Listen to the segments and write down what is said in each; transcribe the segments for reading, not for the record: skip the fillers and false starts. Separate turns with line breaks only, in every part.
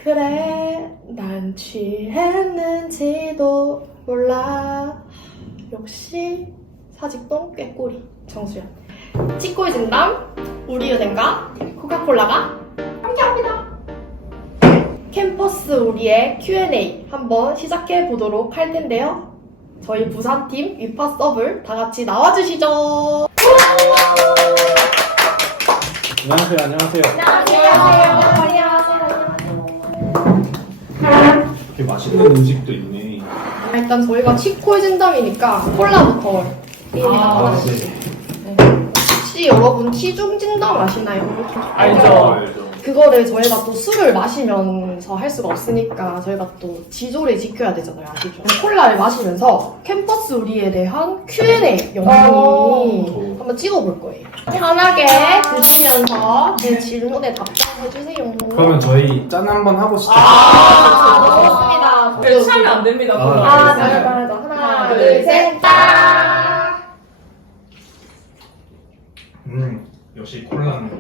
그래 난 취했는지도 몰라. 역시 사직동 꾀꼬리 정수연. 치코의 진담 우리은행과 코카콜라가 함께합니다. 캠퍼스 우리의 Q&A 한번 시작해 보도록 할 텐데요. 저희 부산팀 위파 서블 다 같이 나와주시죠.
안녕하세요. 안녕하세요.
안녕하세요.
이렇게 맛있는 음식도 있네.
일단 저희가 치코의 진담이니까 콜라부터
네.
혹시 여러분 치중 진담 아시나요?
알죠.
그거를 저희가 또 술을 마시면서 할 수가 없으니까 저희가 또 지조를 지켜야 되잖아요. 아시죠? 콜라를 마시면서 캠퍼스 우리에 대한 Q&A 영상이 한번 찍어볼 거예요. 편하게 드시면서 제 질문에 답장해주세요.
그러면 저희 짠 한번 하고 시작.
좋습니다.
네, 취하면 안 됩니다.
잘하다. 하나, 둘, 셋, 짠!
역시 콜라는.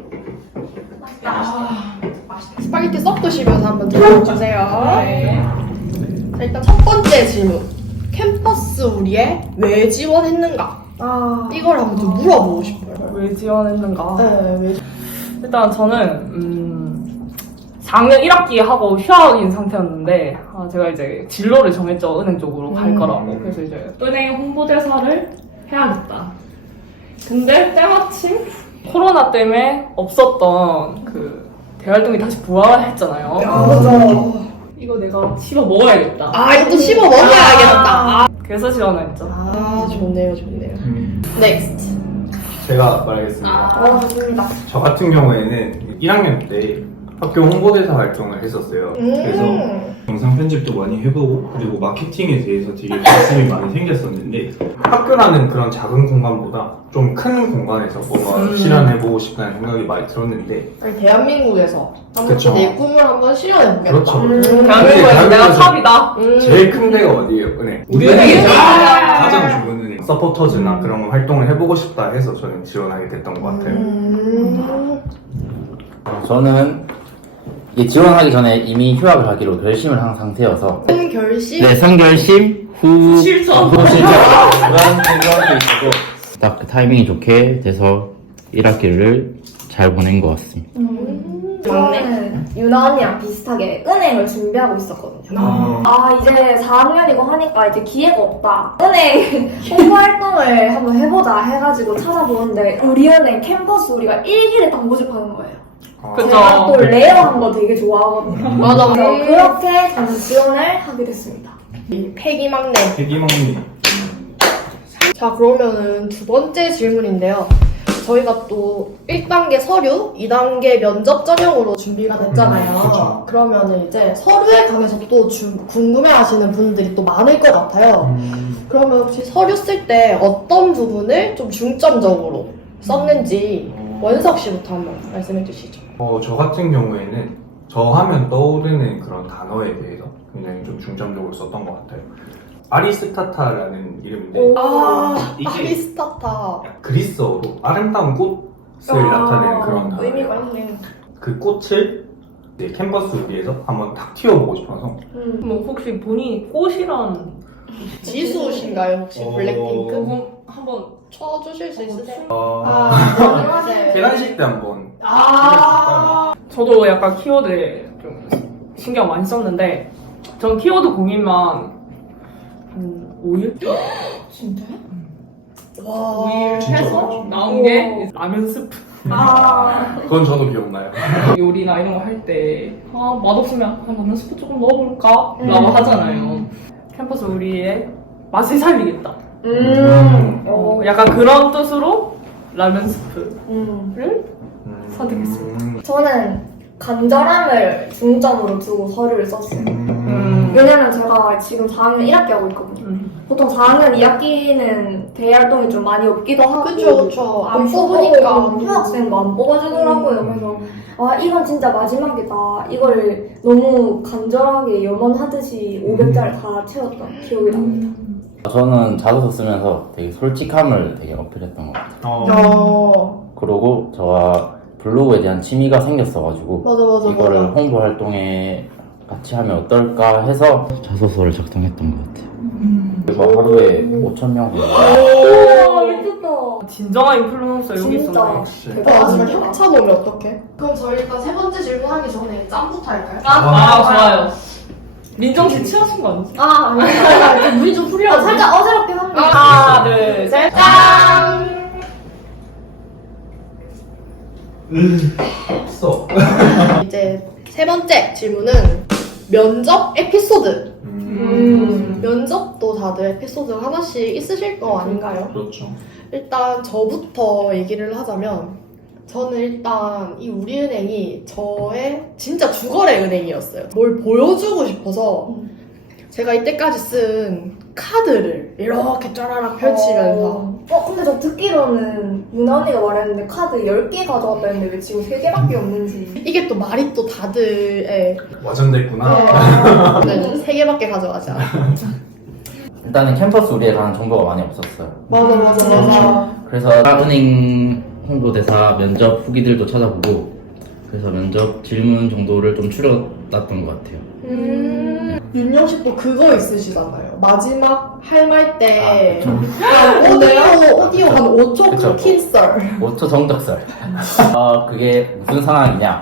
스파게티 썩 드시면서 한번 들어주세요.
네.
자, 일단 첫 번째 질문. 캠퍼스 우리에 왜 지원했는가? 이걸 한번 좀 물어보고 싶어요.
왜 지원했는가?
네, 왜?
일단 저는 4학년 1학기 하고 휴학인 상태였는데 제가 이제 진로를 정했죠. 은행 쪽으로 갈 거라고. 그래서 이제 은행 홍보대사를 해야겠다. 근데 때마침 코로나 때문에 없었던 그 대활동이 다시 부활했잖아요.
맞아.
이거 내가 씹어 먹어야겠다.
이것도 씹어 먹어야겠다.
그래서 지원했죠.
좋네요. 넥스트.
제가 말하겠습니다.
좋습니다.
저 같은 경우에는 1학년 때 학교 홍보대사 활동을 했었어요. 그래서 영상 편집도 많이 해보고 그리고 마케팅에 대해서 되게 관심이 많이 생겼었는데 학교라는 그런 작은 공간보다 좀 큰 공간에서 뭔가 실현해보고 싶다는 생각이 많이 들었는데
아니, 대한민국에서 한번
그쵸.
내 꿈을 한번 실현해보겠다.
그렇죠.
대한민국에서 내가 탑이다.
제일 큰 데가 어디예요? 은행.
우리 은행이죠.
가장 좋은 은행. 서포터즈나 그런 활동을 해보고 싶다 해서 저는 지원하게 됐던 것 같아요.
저는 이 지원하기 전에 이미 휴학을 하기로 결심을 한 상태여서
큰 결심?
네, 선결심 후
실천.
후 실천 그런 게 있고 딱 그 타이밍이 좋게 돼서 1학기를 잘 보낸 것 같습니다.
저는 유나 언니랑 비슷하게 은행을 준비하고 있었거든요. 이제 4학년이고 하니까 이제 기회가 없다. 은행 홍보 활동을 한번 해보자 해가지고 찾아보는데 우리 은행 캠퍼스 우리가 1기를 딱 모집하는 거예요. 제가 또 레어한 거 되게 좋아하거든요.
맞아.
그래서 그렇게 저는 지원을 하게 됐습니다.
패기 막내.
대기먹니.
자, 그러면은 두 번째 질문인데요. 저희가 또 1단계 서류, 2단계 면접 전형으로 준비가 됐잖아요.
그쵸.
그러면은 이제 서류에 관해서 또 궁금해 하시는 분들이 또 많을 것 같아요. 그러면 혹시 서류 쓸 때 어떤 부분을 좀 중점적으로 썼는지 원석 씨부터 한번 말씀해 주시죠.
저 같은 경우에는 저 하면 떠오르는 그런 단어에 대해서 굉장히 좀 중점적으로 썼던 것 같아요. 아리스타타라는 이름인데 이게
아리스타타.
그리스어로 아름다운 꽃을 나타내는 그런 단어예요.
의미가 있네.
그 꽃을 이제 캠퍼스 위에서 한번 탁 튀어보고 싶어서
뭐 혹시 본인이 꽃이란
지수신가요, 혹시 블랙핑크?
그거 한번
쳐주실 수 있으세요?
네.
계란식 때 한번
저도 약간 키워드에 좀 신경 많이 썼는데 전 키워드 공인만 한 5일?
진짜요?
와.
5일
진짜
해서
어렵죠.
나온 게 라면 스프
그건 저도 기억나요.
요리나 이런 거 할 때 맛없으면 라면 스프 조금 넣어볼까? 라고 하잖아요. 캠퍼스 우리의 맛을 살리겠다. 약간 그런 뜻으로 라면 스프를 선택했습니다.
저는 간절함을 중점으로 두고 서류를 썼어요. 왜냐면 제가 지금 4학년 1학기 하고 있거든요. 보통 4학년 2학기는 대활동이 좀 많이 없기도 하고
그쵸.
안
안
뽑으니까
뽑으니까.
휴학생도 안 뽑아주더라고요. 그래서 이건 진짜 마지막이다. 이거를 너무 간절하게 염원하듯이 500자를 다 채웠던 기억이 납니다.
저는 자소서 쓰면서 되게 솔직함을 되게 어필했던 것 같아요. 그러고 저와 블로그에 대한 취미가 생겼어가지고
맞아.
이거를 홍보 활동에 같이 하면 어떨까 해서 자소서를 작성했던 것 같아요. 그리고 하루에 5,000명 정도.
오, 미쳤다.
진정한 인플루언서 여기
진짜.
있었네.
역시.
마지막 협차 놓으면 어떡해? 그럼 저희 일단 세 번째 질문 하기 전에 짬부터 할까요?
좋아요. 민정 씨 취하신 거 아니지?
아, 아니야.
물이 좀 풀려.
살짝 어지럽긴 합니다.
하나, 둘, 셋, 짠!
없어.
이제 세 번째 질문은 면접 에피소드. 면접도 다들 에피소드 하나씩 있으실 거 아닌가요?
그렇죠.
일단 저부터 얘기를 하자면 저는 일단 이 우리은행이 저의 진짜 주거래 은행이었어요. 뭘 보여주고 싶어서 제가 이때까지 쓴 카드를 이렇게 쫘라락 펼치면서
근데 저 듣기로는 유나 언니가 말했는데 카드 10개 가져왔다 했는데 왜 지금 3개밖에 없는지.
이게 또 말이 또 다들의
와전됐구나.
네, 3개밖에 가져가지 않아.
일단은 캠퍼스 우리에 관한 정보가 많이 없었어요.
맞아.
그래서 은행 홍보대사 면접 후기들도 찾아보고 그래서 면접 질문 정도를 좀 추려놨던 것 같아요.
윤영식도 그거 있으시잖아요. 마지막 할 말 때
그쵸.
오디오 한 5초
그쵸.
끊긴 썰.
5초 정적설. 그게 무슨 상황이냐?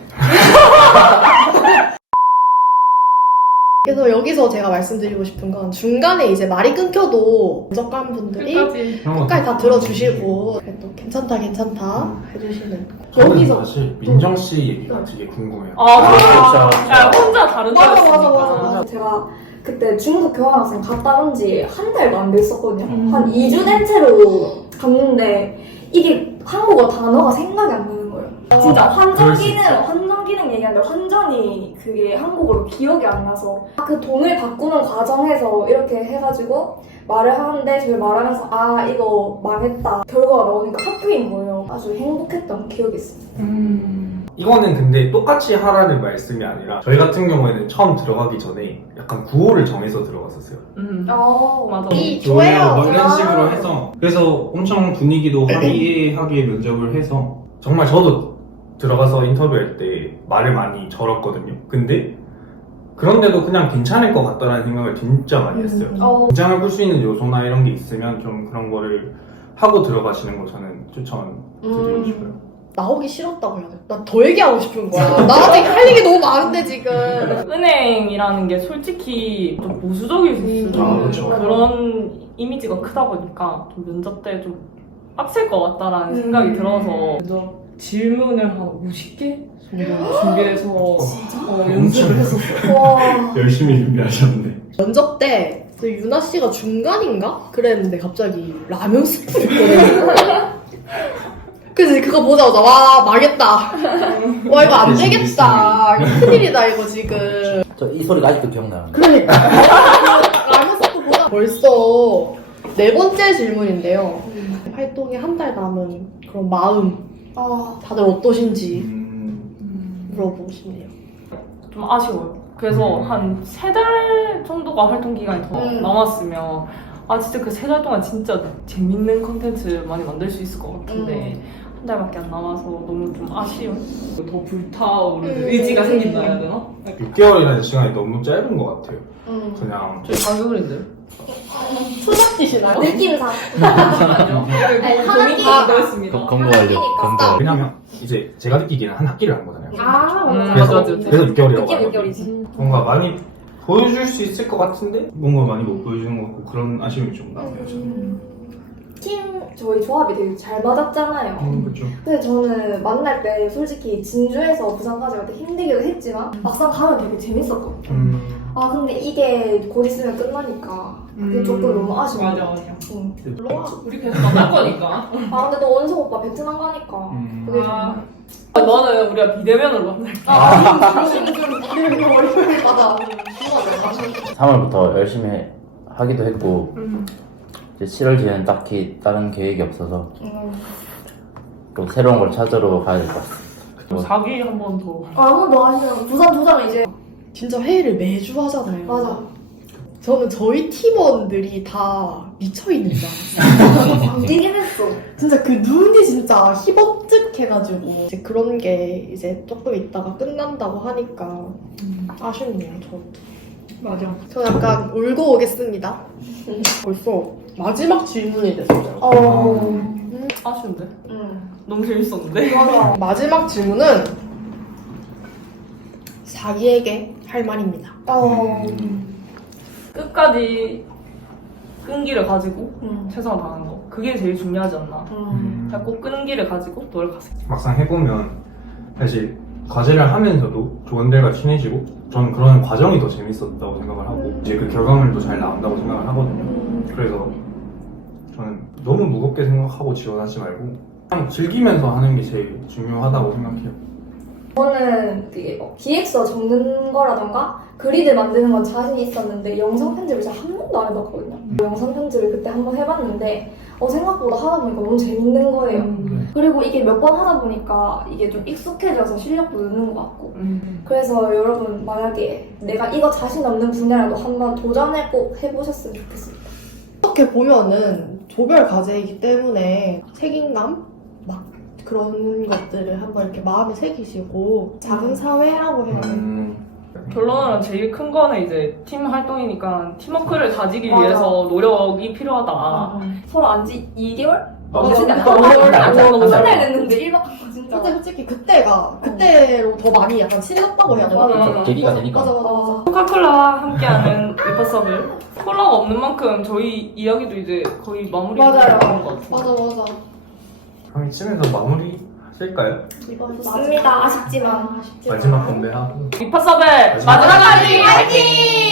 그래서 여기서 제가 말씀드리고 싶은 건 중간에 이제 말이 끊겨도 면접관 분들이
끝까지.
끝까지 다 들어주시고 또 괜찮다 해주시는.
저는
여기서
사실 민정 씨 얘기가 되게 궁금해요.
아,
그렇죠.
야, 혼자 다른 데
맞아.
했으니까.
제가 그때 중국 교환학생 갔다 온 지 한 달도 안 됐었거든요.
음.
한 2주 된 채로 갔는데 이게 한국어 단어가 생각이 안 나는 거예요. 진짜
그럴 수 있죠.
환전 기능 얘기하는데 환전이 그게 한국어로 기억이 안 나서 그 돈을 바꾸는 과정에서 이렇게 해가지고 말을 하는데 저희 말하면서 아 이거 망했다 결과가 나오니까 하프인 거예요. 아주 행복했던 기억이 있어요.
이거는 근데 똑같이 하라는 말씀이 아니라 저희 같은 경우에는 처음 들어가기 전에 약간 구호를 정해서 들어갔었어요.
맞아.
좋아요.
뭐 이런 식으로 해서 그래서 엄청 분위기도 화기애애하게 면접을 해서 정말 저도 들어가서 인터뷰할 때 말을 많이 절었거든요. 근데 그런데도 그냥 괜찮을 것 같다라는 생각을 진짜 많이 했어요. 긴장을 풀 수 있는 요소나 이런 게 있으면 좀 그런 거를 하고 들어가시는 거 저는 추천드리고 싶어요.
나오기 싫었다고 해야 돼. 나 더 얘기하고 싶은 거야. 나 아직 할 얘기 너무 많은데 지금.
은행이라는 게 솔직히 좀 보수적일 수 있는
아, 그쵸.
그런 이미지가 크다 보니까 좀 면접 때 좀 빡셀 것 같다라는 생각이 들어서 면접 질문을 한 50개 정도 준비해서 연습을 했었어요.
와.
열심히 준비하셨는데
면접 때 유나 씨가 중간인가? 그랬는데 갑자기 라면 스프 줬거든요. 그래서 그거 보자마자 와 망했다. 와 이거 안 되겠다. 큰일이다 이거 지금.
저 이 소리가 아직도 기억나요.
그러니까 라면 스프보다 벌써 네 번째 질문인데요. 활동이 한 달 남은 그런 마음 다들 어떠신지 물어보고 싶네요.
좀 아쉬워요. 그래서 한 3달 정도가 활동 기간이 더 남았으면 진짜 그 3달 동안 진짜 재밌는 컨텐츠 많이 만들 수 있을 것 같은데 한 달밖에 안 남아서 너무 좀 아쉬운 더 불타오르는 의지가 생긴다 해야 되나?
6개월이라는 시간이 너무 짧은 것 같아요. 그냥
저희 장교들인데
수작지시나요?
느낌상.
잠시만요.
학기
이거였습니다.
검거 완료. 검거 완료.
왜냐면 이제 제가 느끼기에는 한 학기를 한 거잖아요.
맞아.
그래서 6개월이라고
6개월이지.
뭔가 많이 보여줄 수 있을 것 같은데 뭔가 많이 못 보여주는 것 같고 그런 아쉬움이 좀 나네요. 저는.
팀 저희 조합이 되게 잘 맞았잖아요.
그렇죠.
근데 저는 만날 때 솔직히 진주에서 부산까지 갈 때 힘들기도 했지만 막상 가면 되게 재밌었거든요. 근데 이게 곧 있으면 끝나니까 그게 조금 너무 아쉬워.
맞아.
응.
우리 계속 만날 거니까.
근데 또 원석 오빠 베트남 가니까 그게 정말.
너는 우리가 비대면으로 만날
맞아.
3월부터 열심히 하기도 했고 이제 7월 뒤에는 딱히 다른 계획이 없어서 또 새로운 걸 찾으러 가야 될 것 같습니다.
자기 한 번 더.
아무도 아니야. 부산 조장 이제.
진짜 회의를 매주 하잖아요.
맞아.
저는 저희 팀원들이 다 미쳐있는 줄 알았어요.
뛰긴 했어.
진짜 그 눈이 진짜 희벅뜩해가지고 이제 그런 게 이제 조금 있다가 끝난다고 하니까 아쉽네요, 저.
맞아.
저 약간 울고 오겠습니다. 벌써 마지막 질문이 됐어요.
아쉬운데?
응.
너무 재밌었는데?
맞아.
마지막 질문은 자기에게 할 말입니다.
끝까지 끈기를 가지고
응.
최선을 다하는 거. 그게 제일 중요하지 않나. 그냥 꼭 끈기를 가지고 노력하세요.
막상 해보면 사실 과제를 하면서도 좋은 데가 친해지고 저는 그런 과정이 더 재밌었다고 생각을 하고 이제 그 결과물도 잘 나온다고 생각을 하거든요. 그래서 저는 너무 무겁게 생각하고 지원하지 말고 그냥 즐기면서 하는 게 제일 중요하다고 생각해요.
저는 그게 뭐 기획서 적는 거라던가 그리드 만드는 건 자신이 있었는데 영상 편집을 제가 한 번도 안 해봤거든요. 영상 편집을 그때 한 번 해봤는데 생각보다 하다 보니까 너무 재밌는 거예요. 그리고 이게 몇 번 하다 보니까 이게 좀 익숙해져서 실력도 느는 것 같고 그래서 여러분 만약에 내가 이거 자신 없는 분야라도 한번 도전을 꼭 해보셨으면 좋겠습니다.
어떻게 보면은 조별 과제이기 때문에 책임감? 막 그런 것들을 한번 이렇게 마음에 새기시고 작은 사회라고 해야 되나?
결론은 제일 큰 거는 이제 팀 활동이니까 팀워크를 다지기
맞아.
위해서 노력이 필요하다.
서로 안지 2개월?
진짜
너무 달 됐는데 1박 한 거 진짜.
근데 솔직히 그때로 더 많이 약간 친해졌다고 해야 되나?
맞아.
계기가 되니까.
맞아.
코카콜라와 함께하는 리퍼서블. 콜라가 없는 만큼 저희 이야기도 이제 거의 마무리가
맞아요.
되는 것 같아요.
맞아.
그럼 이쯤에서 마무리 하실까요?
이번
좋습니다. 아쉽지만.
마지막 건배하고
리퍼서블
마지막
마지막까지 화이팅!